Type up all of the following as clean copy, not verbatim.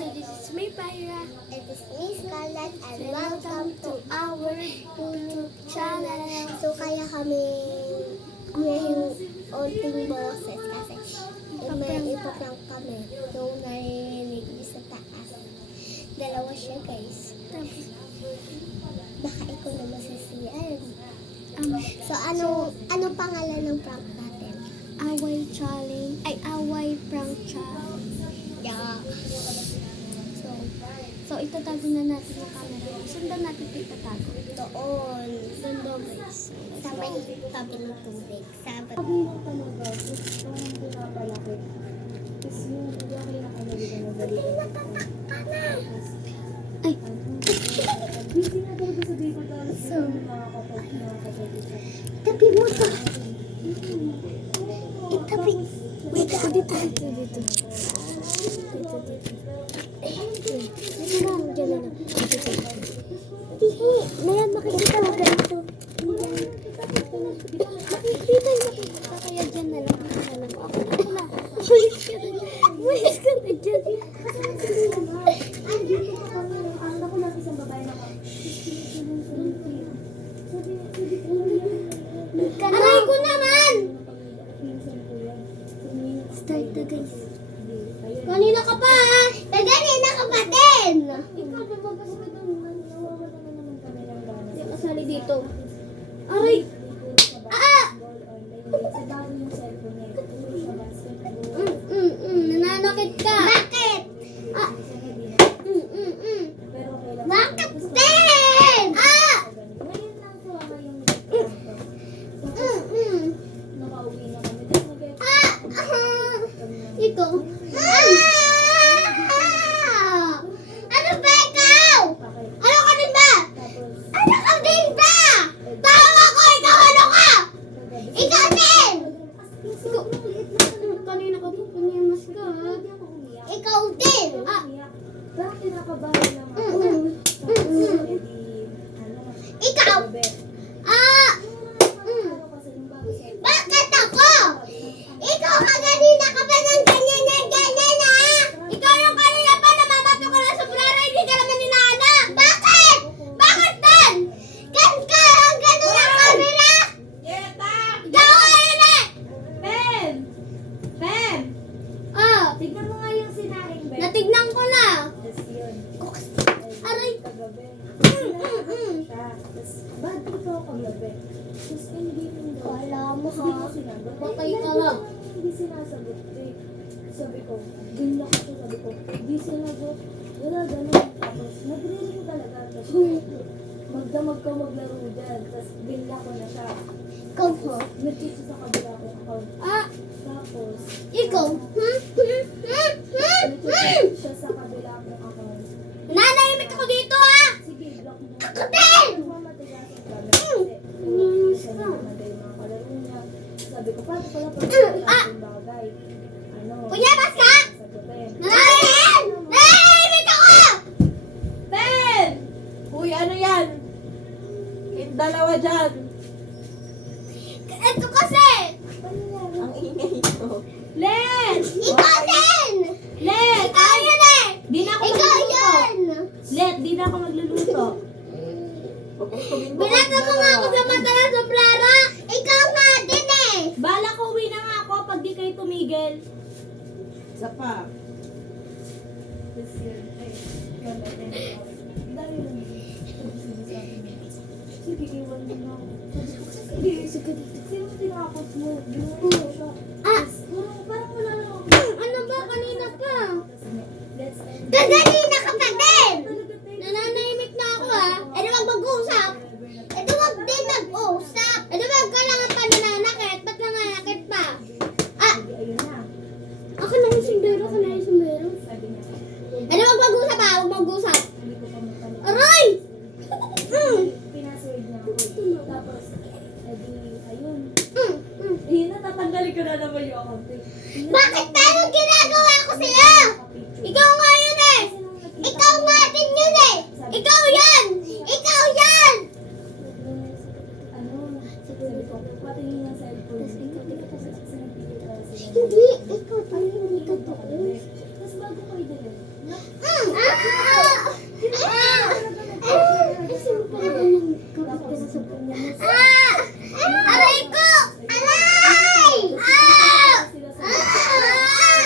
So this is me, Pyra. It is me, Scarlett, and welcome to our YouTube channel. So kaya kami yung unting boses kasi may ipaprank kami. So narinig niyo sa taas. Dalawa siya, guys. Baka ikaw na masisiyan. So ano pangalan ng prank natin? Away challenge. Ay, away prank challenge. Yeah. So itatago na natin yung camera. Sundan natin ito itatago. Doon. Doon daw, guys. Sa may tabi ng tubig. Sabi. Sabi mo talaga, gusto mo pinapalaki. Kasi yung hindi ako nakalagay na nabalik. Natatak ka na! Ay, Busy na talaga sa day ko dahil So, mga kapatid siya. tabi mo to. Itabi. wait ako dito. Dito. Dito lang, dyan na lang. Tihi. Ngayon makikita mo ganito. Dito yung makikita. Kaya dyan na lang. Dito na lang. Ako dito na. Umalis ka na. Umalis ka na dyan. Ang ako lang isang babae na Aray ko naman! Start na, guys. Kanina ka pa ha? Kanina ka pa din! Ikaw, lumabas ka doon. Nawawala na naman kami ng gana. Hindi kasali dito. Aray! Ah! Sa bago yung cellphone niya. Ito siya basketball. Nananakit ka. Bakit? Ah! Pero okay lang. Bakit din? Ah! Ngayon lang po ako yung Mm-mm. nakauwi na kami. Tapos mag-get Ah! Ikaw. Ah! Ano ba ikaw? Ano ka din ba? tapos Ano ka din ba? Tawa ko! Ikaw ano ka? Ikaw din! Kanina ka po panimas ka. Ha? Ikaw din! ah, bakit kinakabahan lang ako? Mm-mm. Tapos, edi, ano, Ikaw! gabi. Ah! Ano kasi yung bago sa Bakit ako? Ikaw ka kanina ka pa ng ganyan na ganyan ha? Ikaw yung kanina pa namabato ka na sa brara, hindi ka naman inaanak. Bakit? Bakit din? Kan ka ang gano'n ang camera? Yeta! Ikaw ayun eh! Ben! Ben! Ah! Tignan mo nga yung sinaing, Ben. Natignan ko na. Tapos yun. Aray! Kagabi. Mm-mm. Siya. Tapos, ba't ikaw kagabi? Tapos, hindi mo daw. Wala mo Hindi ko ha. sinagot. Patay ka lang. Hindi sinasagot. Eh, sabi ko, ganyan ako. Sabi ko, hindi sinagot. Wala, ganun. Tapos, nagre-ring talaga. Tapos, magdamag ka maglaro dyan. Tapos, ganyan ko na siya. Ikaw po. Nag-cheat sa kabila ko account. Ah! Tapos, Ikaw. nag-cheat siya sa kabila ko account. Nanahimik ako dito ha! Sige, block mo. Ako din! Mamatigasan kami kasi siya na naman yung mga kalaro niya. Sabi ko, paano pala pag yung bagay? Ano? Punyabas ka! Sa gabi. Nanahimik! Nanahimik ako! Ben! Uy, ano yan? Yung dalawa dyan. Ito kasi! Ang ingay ito. Len! Ikaw din! Len! Ikaw yun eh! Di na ako Ikaw magluluto. yun! Let, di na ako magluluto. Binata mo nga ako sa mata ng sombrero! Ikaw nga din eh! Bala ko, uwi na nga ako pag di kayo tumigil. Isa pa. Sige, iwan mo na ako. Sige, sige dito. Sino tinapos mo? Ginawa mo siya. Ah! Parang wala na ako. Ano ba? Kanina pa. Let's end. Kaganina ka pa din! Nananahimik na ako ha. Eh di wag mag-usap! Eh di wag din mag-usap! Eh di ba kailangan pa nananakit? Ba't nananakit pa? Ah! Sige, ayun na. Ako na yung sundero. Ako na yung sundero. Sabi niya. Eh di wag mag-usap ha. Wag mag-usap. Hindi ko pa matanong. Aray! Pinasword niya ako. Tapos, edi, ayun. Mm. Eh, natatanggalin ko na naman yung account. Bakit anong ginagawa ko sa'yo? Ikaw nga yun eh! Ikaw nga din yun eh! Ikaw yan! Ikaw yan! Ano? Sabi ko, patingin ng cellphone. Hindi, ikaw din hindi totoo. Tapos bago ko i-delete, Aray ko! Aray!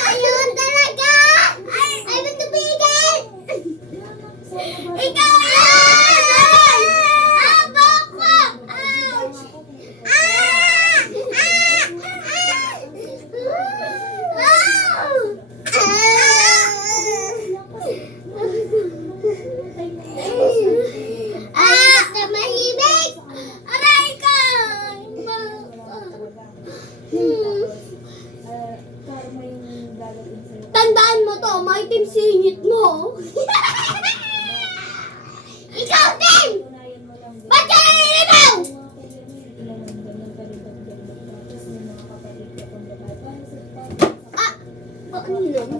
Ayun talaga! Ay, ba't tumigil? Ikaw yan! Aba ko! Ouch! Tumahimik! Aray ko! Karma yung dadating sa'yo. Tandaan mo to, maitim singit mo. Ikaw din! Tunayan mo lang din. Ba't ka nalilibaw? Kung mga kuya mo, ilang ganun kalibag-galibag. Tapos may mga kapatid ka kung babae. Paano sa Ano yun?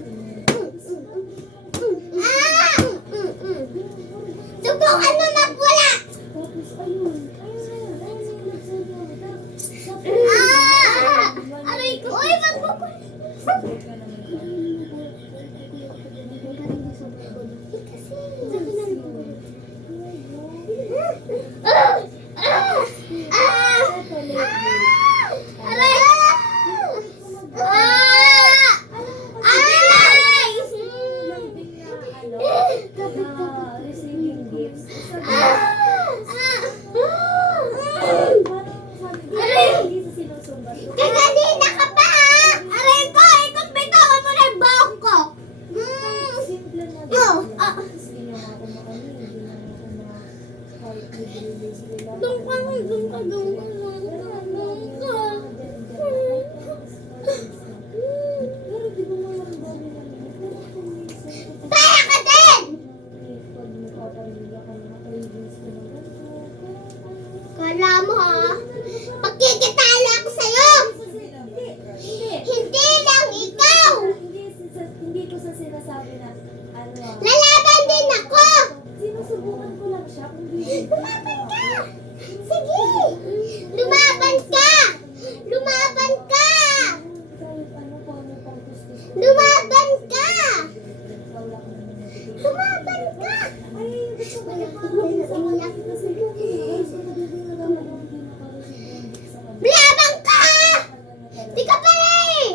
Subukan mo magwala! Tapos ayun. Ayun na yung nagsabi. Aray ko! Uy, magwala! Sabay ka naman. Aray! Receiving gifts. Kaganina ka pa, ha? Aray ko! Ikot bitawan mo na yung baon ko! Doon ka, doon ka, doon ka, doon ka. Kaya ka din! Kala mo, ha? Pagkikitala ako sa'yo! Hindi lang ikaw! Hindi ko sa sinasabi na ano Lalaban din ako! sinusubukan ko lang siya kung bibig Lumaban ka! Sige! Lumaban ka! Lumaban ka! kahit ano kung ano pang gusto ko. Lumaban ka! Ikaw lang naman nagiging. Lumaban ka! Ay, gusto ko Wala na ka din sa uyak. kasi yung guys, nagiging na naman ang hindi nakareceive ng gift sa kanya. Lumaban ka! Di ka pala eh!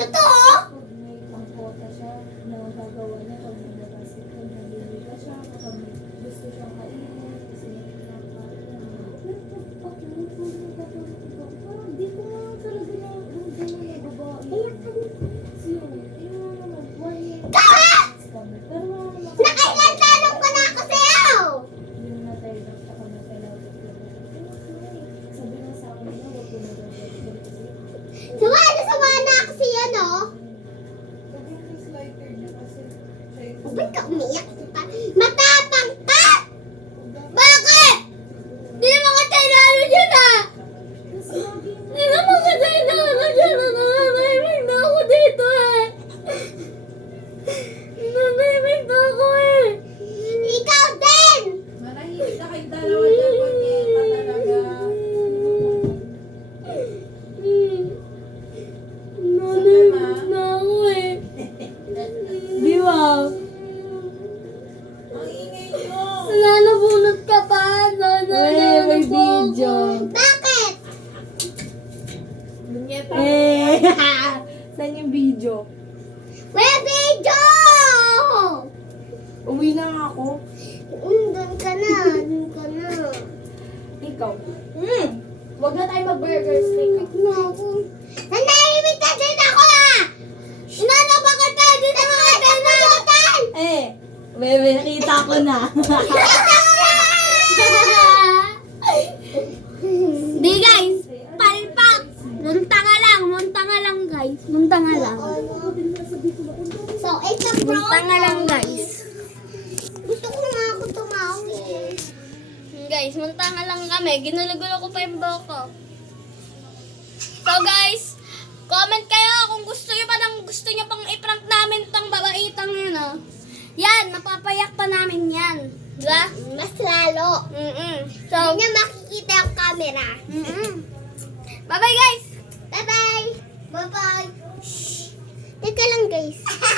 Totoo? Pag may pangkota siya, nagagawa niya pag nagkakasip, pag naliliga siya, kapag may gusto siyang kainin, kasi may pinapakain. Pero pag luto niya, parang di ko nga talaga na ramdaman na babae. Siya, yun nga naman, 1 year. Ikaw ha! Pero wala naman Nakailan tanong ko na ako sa'yo! yung natay lang sa kanya kailangan ko. Sabi nga sa akin na, huwag ko na daw kasi Sawa na ako sa'yo, no? Sabi yung slider niya kasi siya yung O, ba't ka umiyak? Matapang ka! Bakit? Di naman ka tayo dyan, ha? Kasi lagi Di naman ka tayo dyan, ha? Nanahimik na ako dito, eh. Nanahimik na ako, eh. Ikaw din! manahimik na kayong dalawa dyan. Pagkita talaga. Nanahimik na ako eh. Di ba? Ang ingay nyo. Nananabunot ka pa. May video. Bakit? Saan yung video? May video! Uwi na nga ako. Doon ka na, doon ka na. Ikaw. Huwag na tayo mag-burger steak. Na ako. Nanahimik ka din ako, ha? Inano ba ka tayo? Di na mga tanutan! Bebe, nakita ko na. Di guys, palpak! Munta nga lang guys. Munta nga lang. So, it's a pro. Munta nga lang guys. Gusto ko nga ako tumawi. Guys, munta nga lang kami. Ginulo-gulo ko pa yung buhok ko. So guys, comment kayo kung gusto nyo pang i-prank namin tong babaitang yun, oh. Yan, napapayak pa namin yan. Diba? Mas lalo. So, Hindi niya makikita yung camera. bye-bye guys! Bye-bye! Bye-bye! face.